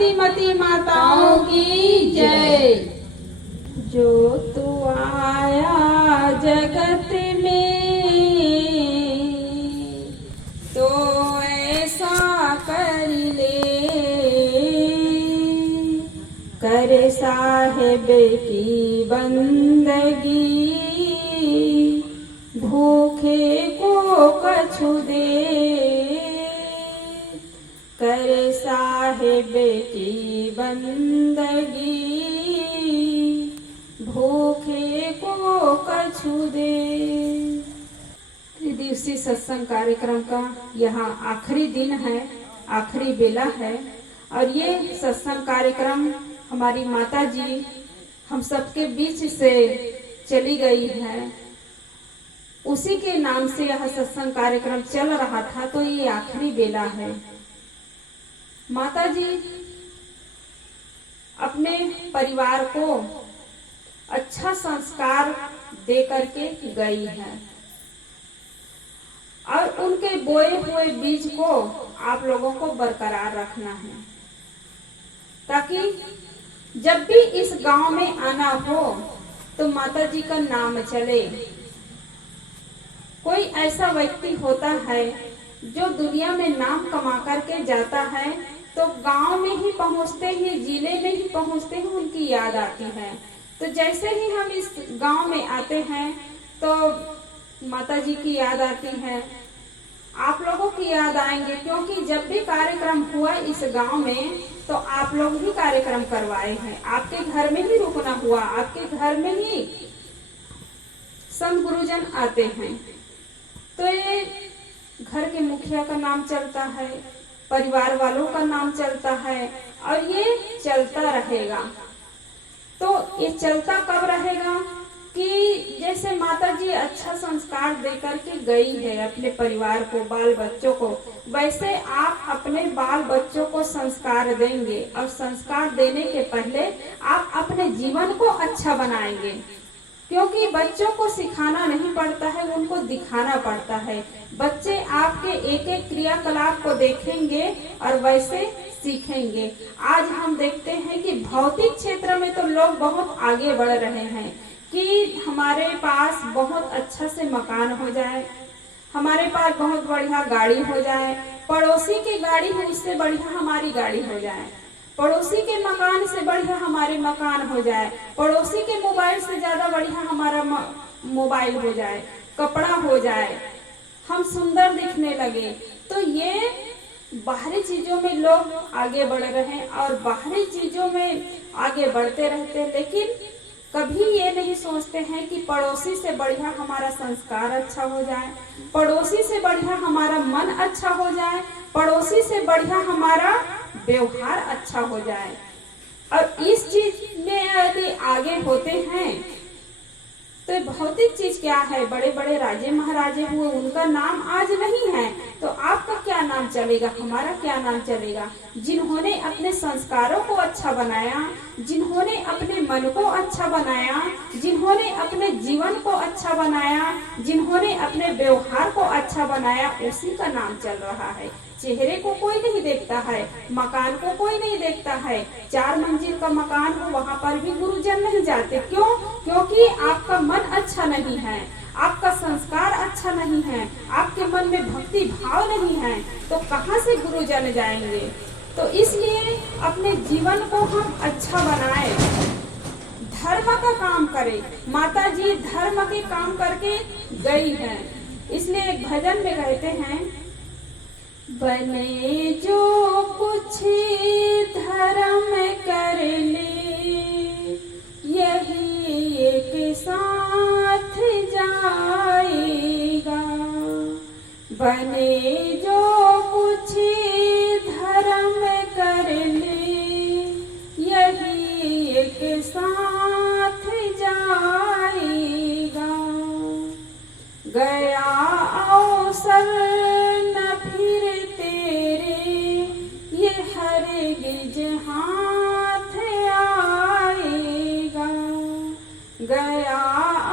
भक्तिमती माताओं की जय। जो तू आया जगत में तो ऐसा कर ले, कर साहिब की बंदगी, भूखे को कछु दे, कर साहिब की बंदगी, भूखे को कछु दे। त्रिदिवसीय सत्संग कार्यक्रम का यहाँ आखिरी दिन है, आखिरी बेला है और ये सत्संग कार्यक्रम हमारी माता जी हम सबके बीच से चली गई है। उसी के नाम से यह सत्संग कार्यक्रम चल रहा था, तो ये आखिरी बेला है। माता जी अपने परिवार को अच्छा संस्कार दे करके गई है और उनके बोए हुए बीज को आप लोगों को बरकरार रखना है, ताकि जब भी इस गांव में आना हो तो माता जी का नाम चले। कोई ऐसा व्यक्ति होता है जो दुनिया में नाम कमा करके जाता है तो गांव में ही पहुंचते ही, जिले में ही पहुंचते ही उनकी याद आती है। तो जैसे ही हम इस गांव में आते हैं तो माता जी की याद आती है, आप लोगों की याद आएंगे, क्योंकि जब भी कार्यक्रम हुआ इस गांव में तो आप लोग ही कार्यक्रम करवाए हैं। आपके घर में ही रुकना हुआ, आपके घर में ही संत गुरुजन आते हैं। तो ये घर के मुखिया का नाम चलता है, परिवार वालों का नाम चलता है और ये चलता रहेगा। तो ये चलता कब रहेगा कि जैसे माता जी अच्छा संस्कार दे करके गई है अपने परिवार को, बाल बच्चों को, वैसे आप अपने बाल बच्चों को संस्कार देंगे और संस्कार देने के पहले आप अपने जीवन को अच्छा बनाएंगे, क्योंकि बच्चों को सिखाना नहीं पड़ता है, उनको दिखाना पड़ता है। बच्चे आपके एक एक क्रियाकलाप को देखेंगे और वैसे सीखेंगे। आज हम देखते हैं कि भौतिक क्षेत्र में तो लोग बहुत आगे बढ़ रहे हैं कि हमारे पास बहुत अच्छा से मकान हो जाए, हमारे पास बहुत बढ़िया गाड़ी हो जाए, पड़ोसी की गाड़ी है उससे बढ़िया हमारी गाड़ी हो जाए, पड़ोसी के मकान से बढ़िया हमारे मकान हो जाए, पड़ोसी के मोबाइल से ज्यादा बढ़िया हमारा मोबाइल हो जाए, कपड़ा हो जाए, हम सुंदर दिखने लगे। तो ये बाहरी चीजों में लोग आगे बढ़ रहे हैं और बाहरी चीजों में आगे बढ़ते रहते हैं, लेकिन कभी ये नहीं सोचते हैं कि पड़ोसी से बढ़िया हमारा संस्कार अच्छा हो जाए, पड़ोसी से बढ़िया हमारा मन अच्छा हो जाए, पड़ोसी से बढ़िया हमारा व्यवहार अच्छा हो जाए। और इस चीज में यदि आगे होते हैं तो भौतिक चीज क्या है, बड़े बड़े राजे महाराजे हुए उनका नाम आज नहीं है तो आपका क्या नाम चलेगा, हमारा क्या नाम चलेगा। जिन्होंने अपने संस्कारों को अच्छा बनाया, जिन्होंने अपने मन को अच्छा बनाया, जिन्होंने अपने जीवन को अच्छा बनाया, जिन्होंने अपने व्यवहार को अच्छा बनाया, उसी का नाम चल रहा है। चेहरे को कोई नहीं देखता है, मकान को कोई नहीं देखता है, 4 मंजिल का मकान हो वहाँ पर भी गुरुजन नहीं जाते। क्यों? क्योंकि आपका मन अच्छा नहीं है, आपका संस्कार अच्छा नहीं है, आपके मन में भक्ति भाव नहीं है, तो कहाँ से गुरुजन जाएंगे। तो इसलिए अपने जीवन को हम अच्छा बनाएं, धर्म का काम करें। माता जी धर्म के काम करके गई है, इसलिए एक भजन में कहते हैं, बने जो कुछ धर्म कर ले, यही एक साथ जाएगा। बने जो कुछ धर्म कर ले, यही एक साथ जाएगा। गया अवसर हरगिज हाथ आएगा। गया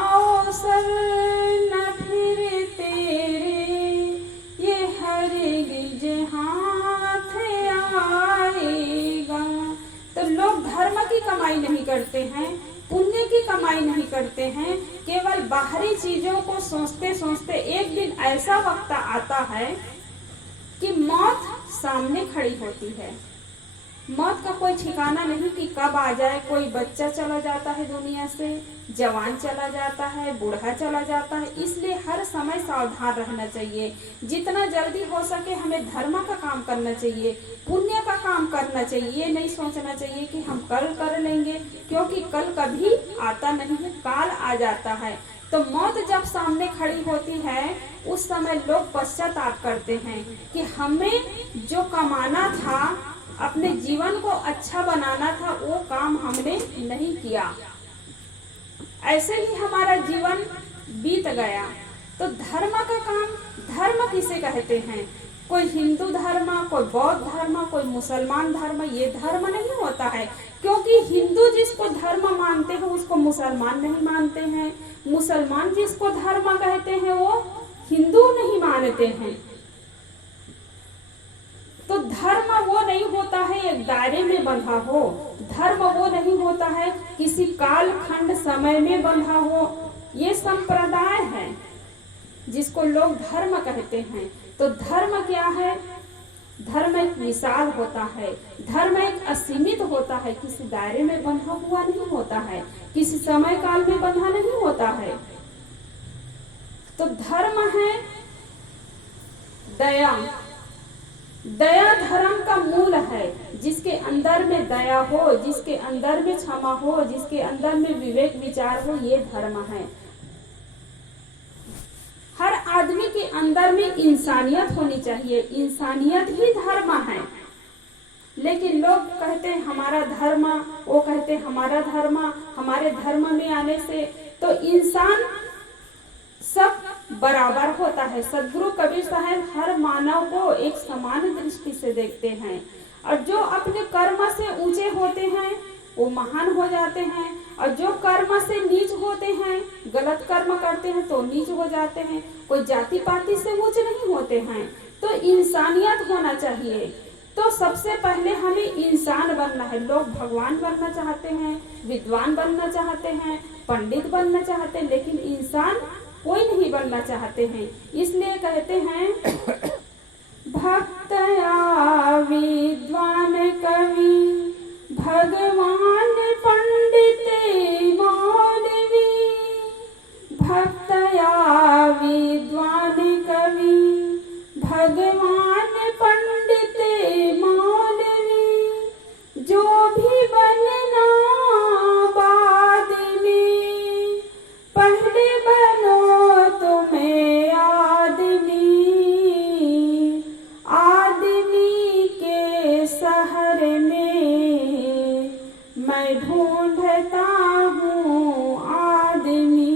अवसर न फिर तेरे, ये हर करते हैं, केवल बाहरी चीजों को सोचते सोचते एक दिन ऐसा वक्त आता है कि मौत सामने खड़ी होती है। मौत का कोई ठिकाना नहीं कि कब आ जाए। कोई बच्चा चला जाता है दुनिया से, जवान चला जाता है, बूढ़ा चला जाता है। इसलिए हर समय सावधान रहना चाहिए। जितना जल्दी हो सके हमें धर्म का काम करना चाहिए, पुण्य का काम करना चाहिए। ये नहीं सोचना चाहिए कि हम कल कर लेंगे, क्योंकि कल कभी आता नहीं है, काल आ जाता है। तो मौत जब सामने खड़ी होती है उस समय लोग पश्चाताप करते हैं कि हमें जो कमाना था, अपने जीवन को अच्छा बनाना था, वो काम हमने नहीं किया। ऐसे ही हमारा जीवन बीत गया। तो धर्म का काम, धर्म किसे कहते हैं? कोई हिंदू धर्म, कोई बौद्ध धर्म, कोई मुसलमान धर्म, ये धर्म नहीं होता है। क्योंकि हिंदू जिसको धर्म मानते हैं उसको मुसलमान नहीं मानते हैं, मुसलमान जिसको धर्म कहते हैं वो हिंदू नहीं मानते हैं। तो धर्म वो नहीं होता है एक दायरे में बंधा हो, धर्म वो नहीं होता है किसी काल खंड समय में बंधा हो। ये संप्रदाय है जिसको लोग धर्म कहते हैं। तो धर्म क्या है? धर्म एक विशाल होता है, धर्म एक असीमित होता है, किसी दायरे में बंधा हुआ नहीं होता है, किसी समय काल में बंधा नहीं होता है। तो धर्म है दया। दया धर्म का मूल है। जिसके अंदर में दया हो, जिसके अंदर में क्षमा हो, जिसके अंदर में विवेक विचार हो, ये धर्म है। हर आदमी के अंदर में इंसानियत होनी चाहिए, इंसानियत ही धर्म है। लेकिन लोग कहते हैं हमारा धर्म, वो कहते हैं हमारा धर्म। हमारे धर्म में आने से तो इंसान सब बराबर होता है। सदगुरु कबीर साहब हर मानव को एक समान दृष्टि से देखते हैं, और जो अपने कर्म से ऊंचे होते हैं वो महान हो जाते हैं, और जो कर्म से नीच होते हैं, गलत कर्म करते हैं तो नीच हो जाते हैं। कोई जाति पाति से ऊंचे नहीं होते हैं। तो इंसानियत होना चाहिए। तो सबसे पहले हमें इंसान बनना है। लोग भगवान बनना चाहते हैं, विद्वान बनना चाहते हैं, पंडित बनना चाहते हैं, लेकिन इंसान कोई नहीं बनना चाहते हैं। इसलिए कहते हैं भक्तया विद्वान कवि, भगवान पंडित मौलवी। भक्तया विद्वान कवि, भगवान पंडित मौलवी। जो भी बनना बाद में, पहले बनो तुम्हें आदमी। आदमी के शहर में मैं ढूंढता हूँ आदमी।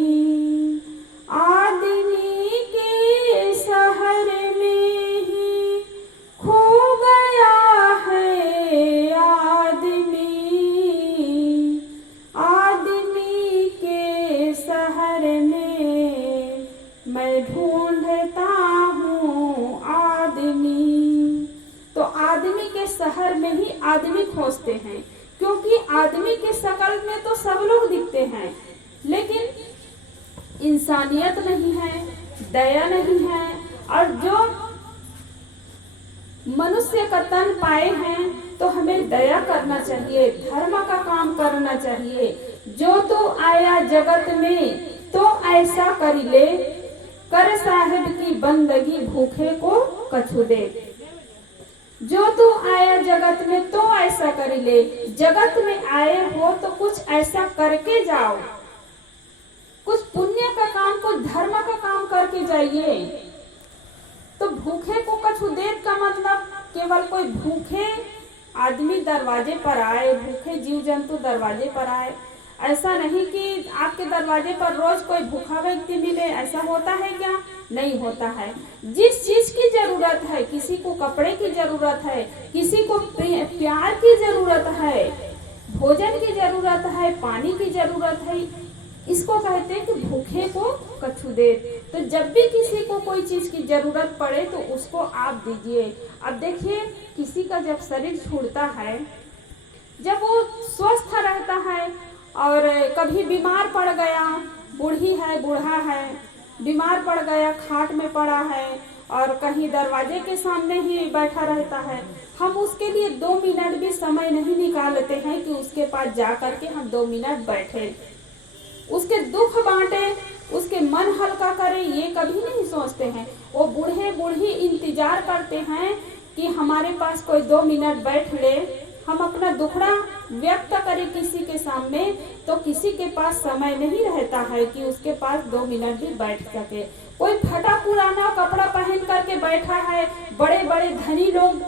आदमी के शहर में ही खो गया है आदमी। आदमी के शहर में मैं ढूंढता हूँ आदमी। तो आदमी के शहर में ही आदमी खोजते हैं, क्योंकि आदमी के शक्ल में तो सब लोग दिखते हैं, लेकिन इंसानियत नहीं है, दया नहीं है। और जो मनुष्य का तन पाए हैं तो हमें दया करना चाहिए, धर्म का काम करना चाहिए। जो तो आया जगत में तो ऐसा कर ले, कर साहिब की बंदगी भूखे को कछु दे। जो तू आया जगत में तो ऐसा कर ले, जगत में आए हो तो कुछ ऐसा करके जाओ, कुछ पुण्य का काम, कुछ धर्म का काम करके जाइए। तो भूखे को कछु दे का मतलब केवल कोई भूखे आदमी दरवाजे पर आए, भूखे जीव जंतु दरवाजे पर आए, ऐसा नहीं कि आपके दरवाजे पर रोज कोई भूखा व्यक्ति मिले। ऐसा होता है क्या? नहीं होता है। जिस चीज की जरूरत है, किसी को कपड़े की जरूरत है, किसी को प्यार की जरूरत है, भोजन की जरूरत है, पानी की जरूरत है, इसको कहते हैं कि भूखे को कछु दे। तो जब भी किसी को कोई चीज की जरूरत पड़े तो उसको आप दीजिए। अब देखिए, किसी का जब शरीर छूटता है, जब वो स्वस्थ रहता है और कभी बीमार पड़ गया, बूढ़ी है बूढ़ा है, बीमार पड़ गया, खाट में पड़ा है और कहीं दरवाजे के सामने ही बैठा रहता है, हम उसके लिए 2 मिनट भी समय नहीं निकालते हैं कि उसके पास जा करके हम 2 मिनट बैठे, उसके दुख बांटे, उसके मन हल्का करें, ये कभी नहीं सोचते हैं। वो बूढ़े बूढ़ी इंतजार करते हैं कि हमारे पास कोई 2 मिनट बैठ ले, हम अपना दुखड़ा व्यक्त करें किसी के सामने, तो किसी के पास समय नहीं रहता है कि उसके पास 2 मिनट भी बैठ सके। कोई फटा पुराना कपड़ा पहन करके बैठा है, बड़े बड़े धनी लोग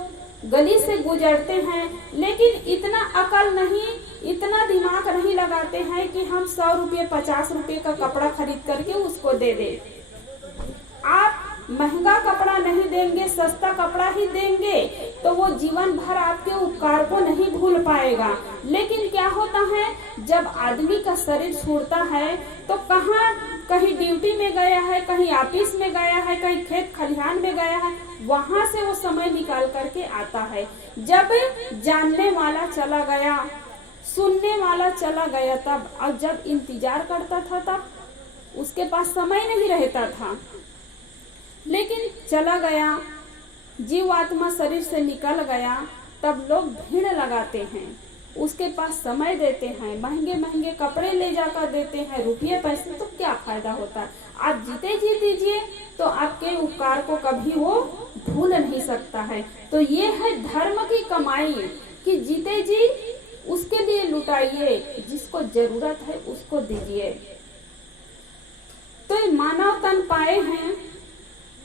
गली से गुजरते हैं, लेकिन इतना अकल नहीं, इतना दिमाग नहीं लगाते हैं कि हम 100 रुपये 50 रुपये का कपड़ा खरीद करके उसको दे दे। आप महंगा कपड़ा नहीं देंगे, सस्ता कपड़ा ही देंगे, तो वो जीवन भर आपके उपकार को नहीं भूल पाएगा। लेकिन क्या होता है, जब आदमी का शरीर छूटता है तो कहीं ड्यूटी में गया है, कहीं ऑफिस में गया है, कहीं खेत खलिहान में गया है, वहां से वो समय निकाल करके आता है। जब जानने वाला चला गया, सुनने वाला चला गया तब, और जब इंतजार करता था तब उसके पास समय नहीं रहता था। लेकिन चला गया, जीव आत्मा शरीर से निकल गया, तब लोग भीड़ लगाते हैं, उसके पास समय देते हैं, महंगे महंगे कपड़े ले जाकर देते हैं, रुपये पैसे, तो क्या फायदा होता है। आप जीते जी दीजिए तो आपके उपकार को कभी वो भूल नहीं सकता है। तो ये है धर्म की कमाई कि जीते जी उसके लिए लुटाइए, जिसको जरूरत है उसको दीजिए। तो मानव तन पाए हैं,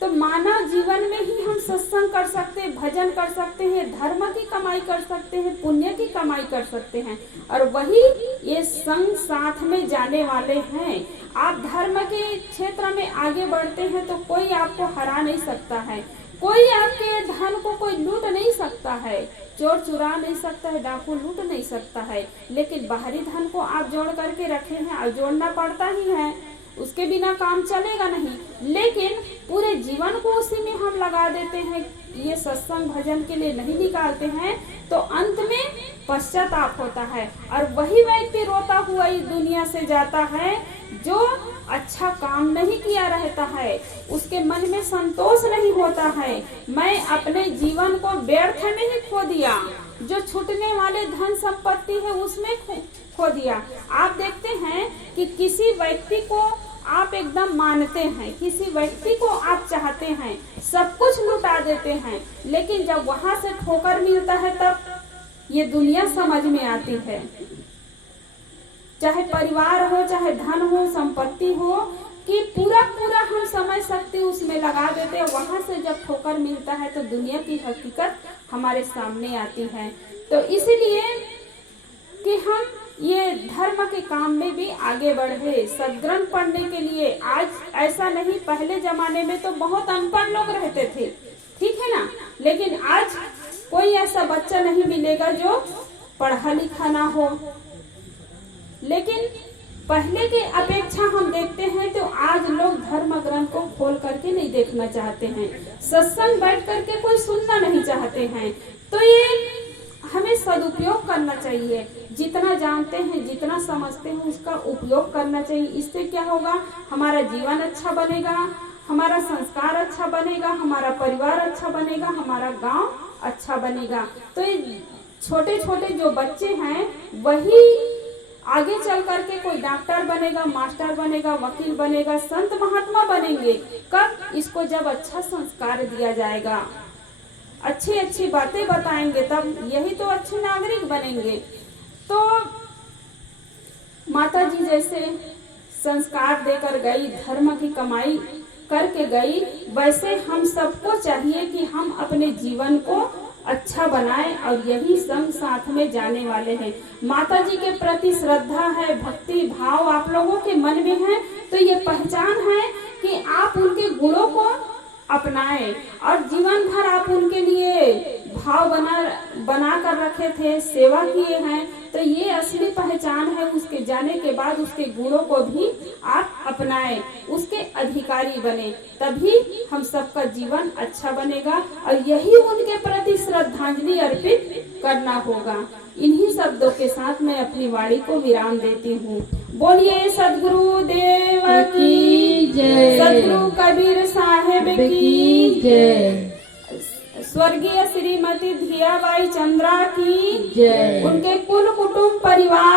तो मानव जीवन में ही हम सत्संग कर सकते हैं, भजन कर सकते हैं, धर्म की कमाई कर सकते हैं, पुण्य की कमाई कर सकते हैं, और वही ये संग साथ में जाने वाले हैं। आप धर्म के क्षेत्र में आगे बढ़ते हैं तो कोई आपको हरा नहीं सकता है, कोई आपके धन को कोई लूट नहीं सकता है, चोर चुरा नहीं सकता है, डाकू लूट नहीं सकता है। लेकिन बाहरी धन को आप जोड़ करके रखे हैं और जोड़ना पड़ता ही है, उसके बिना काम चलेगा नहीं। लेकिन पूरे जीवन को उसी में हम लगा देते हैं, ये सत्संग भजन के लिए नहीं निकालते हैं, तो अंत में पश्चाताप होता है और वही व्यक्ति रोता हुआ इस दुनिया से जाता है जो अच्छा काम नहीं किया रहता है, उसके मन में संतोष नहीं होता है, मैं अपने जीवन को व्यर्थ में ही खो दिया, जो छूटने वाले धन संपत्ति है उसमें खो दिया। आप देखते हैं कि किसी व्यक्ति को आप एकदम मानते हैं, किसी व्यक्ति को आप चाहते हैं, सब कुछ लुटा देते हैं, लेकिन जब वहां से ठोकर मिलता है तब ये दुनिया समझ में आती है। चाहे परिवार हो, चाहे धन हो, संपत्ति हो, कि पूरा पूरा हम समझ शक्ति उसमें लगा देते हैं, वहां से जब ठोकर मिलता है तो दुनिया की हकीकत हमारे सामने आती है। तो इसलिए कि हम ये धर्म के काम में भी आगे बढ़े, सदग्रंथ पढ़ने के लिए। आज ऐसा नहीं, पहले जमाने में तो बहुत अनपढ़ लोग रहते थे, ठीक है ना, लेकिन आज कोई ऐसा बच्चा नहीं मिलेगा जो पढ़ा लिखा ना हो। लेकिन पहले के अपेक्षा हम देखते हैं तो आज लोग धर्म ग्रंथ को खोल करके नहीं देखना चाहते हैं, सत्संग बैठ करके कोई सुनना नहीं चाहते हैं। तो ये हमें सदुपयोग करना चाहिए, जितना जानते हैं, जितना समझते हैं उसका उपयोग करना चाहिए। इससे क्या होगा, हमारा जीवन अच्छा बनेगा, हमारा संस्कार अच्छा बनेगा, हमारा परिवार अच्छा बनेगा, हमारा गांव अच्छा बनेगा। तो ये छोटे छोटे जो बच्चे हैं वही आगे चल करके कोई डॉक्टर बनेगा, मास्टर बनेगा, वकील बनेगा, संत महात्मा बनेंगे। कब? इसको जब अच्छा संस्कार दिया जाएगा, अच्छी अच्छी बातें बताएंगे, तब यही तो अच्छे नागरिक बनेंगे। तो माता जी जैसे संस्कार देकर गई, धर्म की कमाई करके गई, वैसे हम सबको चाहिए कि हम अपने जीवन को अच्छा बनाएं, और यही संग साथ में जाने वाले हैं। माता जी के प्रति श्रद्धा है, भक्ति भाव आप लोगों के मन में है, तो ये पहचान है कि आप उनके गुणों को अपनाएं और जीवन भर आप उनके लिए भाव बना कर रखे थे, सेवा किए हैं। तो ये असली पहचान है, उसके जाने के बाद उसके गुणों को भी आप अपनाएं, उसके अधिकारी बने, तभी हम सबका जीवन अच्छा बनेगा। और यही उनके प्रति श्रद्धांजलि अर्पित करना होगा। इन्हीं शब्दों के साथ मैं अपनी वाणी को विराम देती हूँ। बोलिए सदगुरु देव की जय। सदगुरु कबीर साहेब की जय। स्वर्गीय श्रीमती धियाबाई चंद्रा की जय। उनके कुल कुटुंब परिवार